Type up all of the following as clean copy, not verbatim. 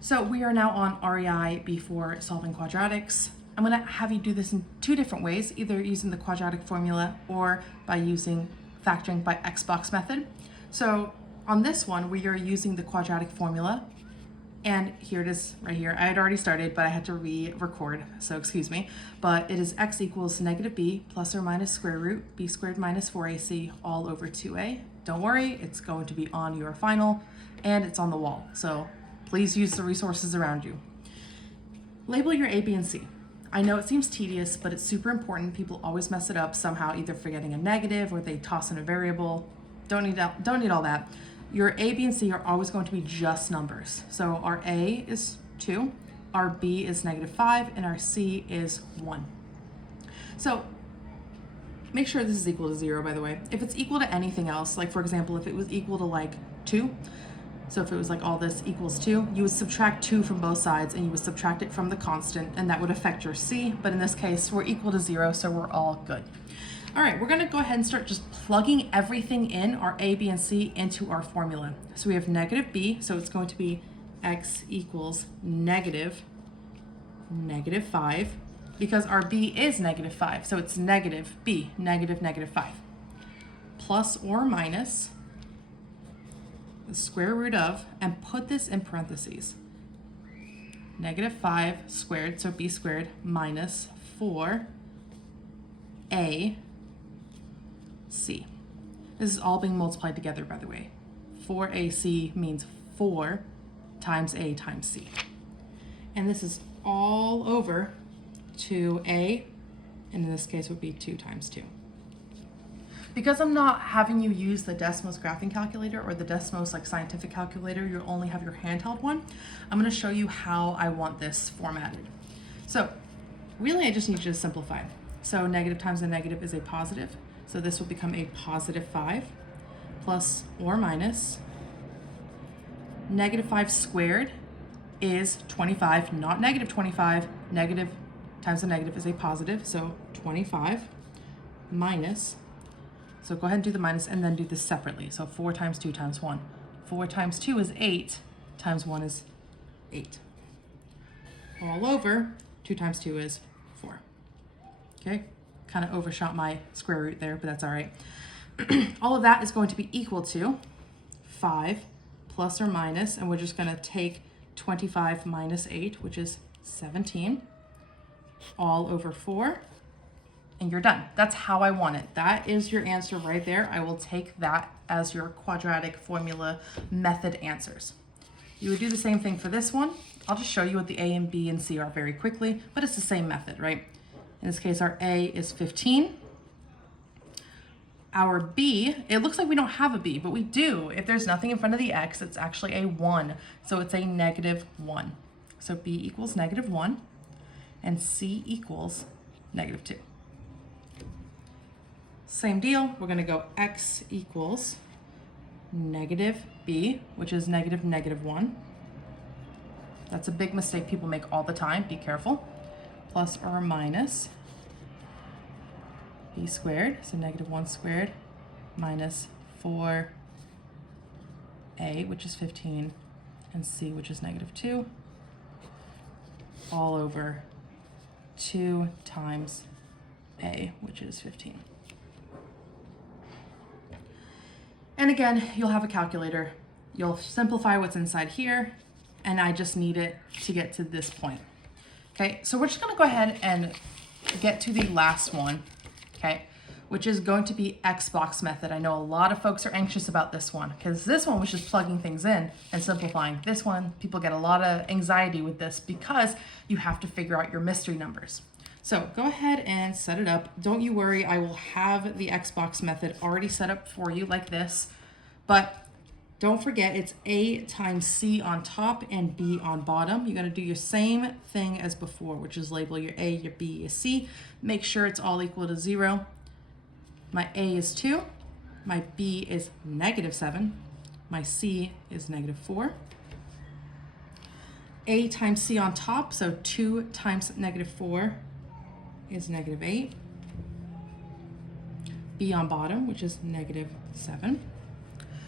So we are now on REI.B.3 solving quadratics. I'm going to have you do this in two different ways, either using the quadratic formula or by using factoring by Xbox method. So on this one, we are using the quadratic formula, and here it is right here. I had already started, but I had to re-record, so excuse me. But it is x equals negative b plus or minus square root b squared minus 4ac all over 2a. Don't worry, it's going to be on your final, and it's on the wall. So please use the resources around you. Label your A, B, and C. I know it seems tedious, but it's super important. People always mess it up somehow, either forgetting a negative or they toss in a variable. Don't need all that. Your A, B, and C are always going to be just numbers. So our A is 2, our B is -5, and our C is 1. So make sure this is equal to 0, by the way. If it's equal to anything else, like for example, if it was equal to like 2, so if it was like all this equals 2, you would subtract 2 from both sides and you would subtract it from the constant, and that would affect your C. But in this case, we're equal to 0, so we're all good. All right, we're gonna go ahead and start just plugging everything in, our A, B, and C, into our formula. So we have negative b, so it's going to be x equals negative 5, because our b is -5, so it's negative b, negative 5, plus or minus the square root of, and put this in parentheses, -5 squared, so b squared, minus 4ac. This is all being multiplied together, by the way. 4ac means 4 times a times c. And this is all over 2a, and in this case would be 2 times 2. Because I'm not having you use the Desmos graphing calculator or the Desmos like scientific calculator, you only have your handheld one, I'm going to show you how I want this formatted. So really I just need you to simplify. So negative times a negative is a positive. So this will become a +5 plus or minus -5 squared is 25, not -25. Negative times a negative is a positive, so 25 minus, so go ahead and do the minus and then do this separately. So 4 times 2 times 1. 4 times 2 is 8, times 1 is 8. All over 2 times 2 is 4. Okay? Kind of overshot my square root there, but that's all right. All of that is going to be equal to 5 plus or minus, and we're just going to take 25 minus 8, which is 17, all over 4, and you're done. That's how I want it. That is your answer right there. I will take that as your quadratic formula method answers. You would do the same thing for this one. I'll just show you what the A and B and C are very quickly, but it's the same method, right? In this case, our A is 15. Our B, it looks like we don't have a B, but we do. If there's nothing in front of the X, it's actually a 1. So it's a -1. So B equals -1, and C equals -2. Same deal, we're gonna go X equals negative B, which is -1. That's a big mistake people make all the time, be careful. Plus or minus b squared, so -1 squared, minus 4a, which is 15, and c, which is -2, all over 2 times a, which is 15. And again, you'll have a calculator. You'll simplify what's inside here, and I just need it to get to this point. Okay, so we're just gonna go ahead and get to the last one, okay, which is going to be Xbox method. I know a lot of folks are anxious about this one because this one was just plugging things in and simplifying. This one, people get a lot of anxiety with this because you have to figure out your mystery numbers. So go ahead and set it up. Don't you worry, I will have the Xbox method already set up for you like this, but don't forget, it's A times C on top and B on bottom. You're gonna do your same thing as before, which is label your A, your B, your C. Make sure it's all equal to 0. My A is 2, my B is -7, my C is -4. A times C on top, so 2 times -4 is -8. B on bottom, which is -7.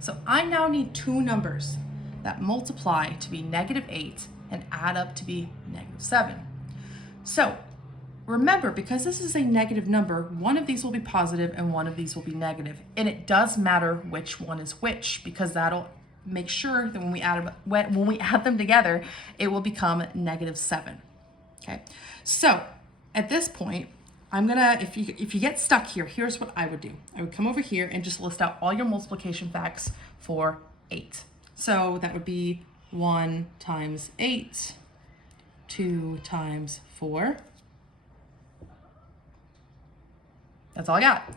So I now need two numbers. that multiply to be -8 and add up to be -7. So remember, because this is a negative number, one of these will be positive and one of these will be negative. And it does matter which one is which, because that'll make sure that when we add them together, it will become -7. Okay, so at this point, I'm gonna, if you get stuck here, here's what I would do. I would come over here and just list out all your multiplication facts for 8. So that would be 1 times 8, 2 times 4. That's all I got.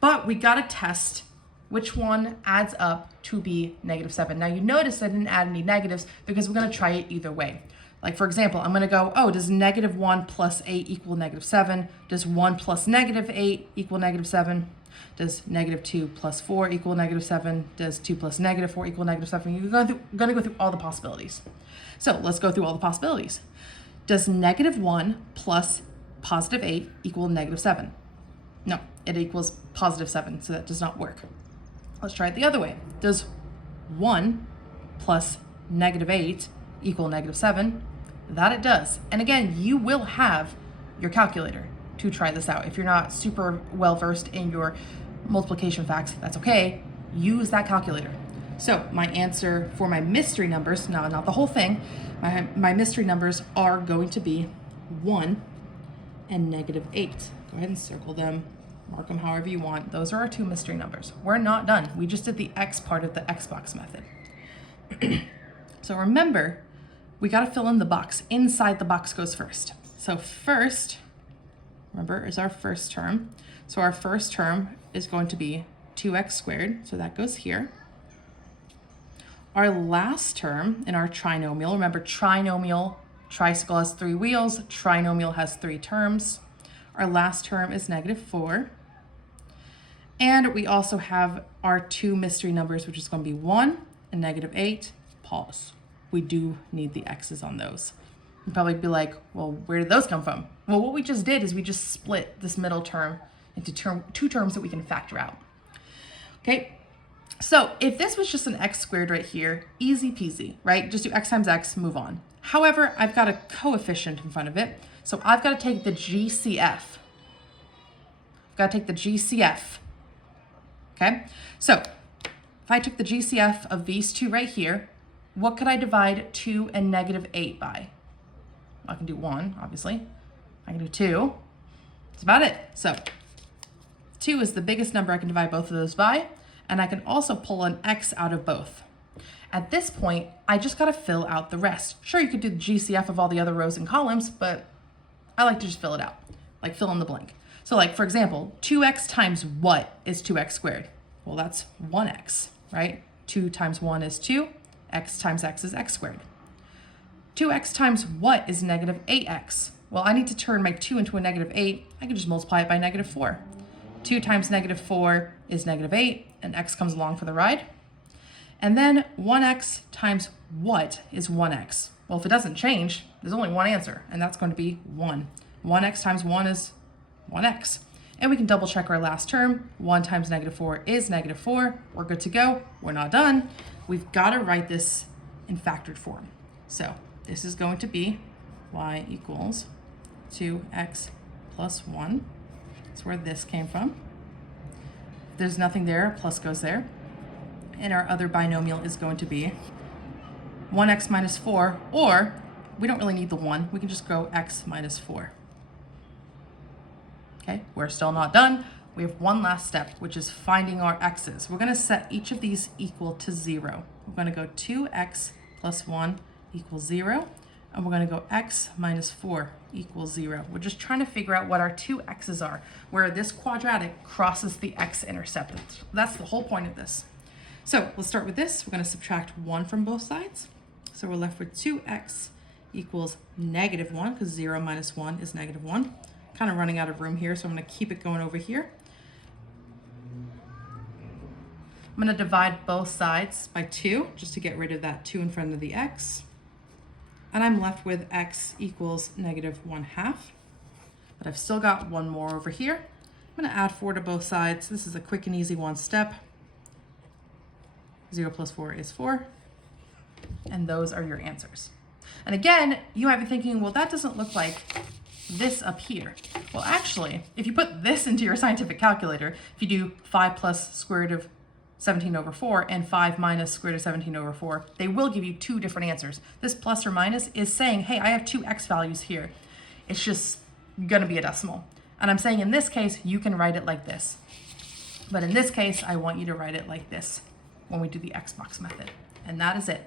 But we gotta test which one adds up to be -7. Now you notice I didn't add any negatives because we're gonna try it either way. Like for example, I'm gonna go, oh, does -1 plus 8 equal -7? Does 1 plus -8 equal -7? Does -2 plus 4 equal -7? Does 2 plus -4 equal -7? You're gonna go through all the possibilities. So let's go through all the possibilities. Does -1 plus +8 equal -7? No, it equals +7, so that does not work. Let's try it the other way. Does 1 plus -8 equal -7? That it does. And again, you will have your calculator to try this out. If you're not super well versed in your multiplication facts, that's okay. Use that calculator. So my answer for my mystery numbers, no, not the whole thing, my mystery numbers are going to be 1 and -8. Go ahead and circle them, mark them however you want. Those are our two mystery numbers. We're not done. We just did the X part of the Xbox method. So remember, we got to fill in the box. Inside the box goes first. So first, remember, is our first term. So our first term is going to be 2x squared. So that goes here. Our last term in our trinomial, remember trinomial, tricycle has 3 wheels, trinomial has 3 terms. Our last term is -4. And we also have our two mystery numbers, which is going to be 1 and -8. Pause. We do need the x's on those. You'd probably be like, well, where did those come from? Well, what we just did is we just split this middle term into two terms that we can factor out. Okay, so if this was just an x squared right here, easy peasy, right? Just do x times x, move on. However, I've got a coefficient in front of it, so I've got to take the GCF. I've got to take the GCF, okay? So if I took the GCF of these two right here, what could I divide 2 and -8 by? I can do 1, obviously. I can do 2. That's about it. So 2 is the biggest number I can divide both of those by, and I can also pull an x out of both. At this point, I just gotta fill out the rest. Sure, you could do the GCF of all the other rows and columns, but I like to just fill it out, like fill in the blank. So like, for example, 2x times what is 2x squared? Well, that's 1x, right? 2 times 1 is 2. X times x is x squared. 2x times what is -8x? Well, I need to turn my 2 into a -8. I can just multiply it by -4. 2 times -4 is -8, and x comes along for the ride. And then 1x times what is 1x? Well, if it doesn't change, there's only one answer, and that's going to be 1. 1x times 1 is 1x. And we can double check our last term. 1 times -4 is -4. We're good to go. We're not done. We've got to write this in factored form. So this is going to be y equals 2x plus 1. That's where this came from. If there's nothing there, plus goes there. And our other binomial is going to be 1x minus 4, or we don't really need the 1. We can just go x minus 4. Okay, we're still not done. We have one last step, which is finding our x's. We're gonna set each of these equal to 0. We're gonna go 2x plus 1 equals 0, and we're gonna go x minus 4 equals 0. We're just trying to figure out what our two x's are, where this quadratic crosses the x-intercept. That's the whole point of this. So let's start with this. We're gonna subtract 1 from both sides. So we're left with 2x equals -1, because 0 minus 1 is -1. Kind of running out of room here, so I'm going to keep it going over here. I'm going to divide both sides by 2, just to get rid of that 2 in front of the x. And I'm left with x equals -1/2. But I've still got one more over here. I'm going to add 4 to both sides. This is a quick and easy one step. 0 plus 4 is 4. And those are your answers. And again, you might be thinking, well, that doesn't look like this up here. Well, actually, if you put this into your scientific calculator, if you do 5 plus square root of 17 over 4 and 5 minus square root of 17 over 4, they will give you two different answers. This plus or minus is saying, hey, I have two x values here. It's just gonna be a decimal. And I'm saying in this case, you can write it like this. But in this case, I want you to write it like this when we do the Xbox method. And that is it.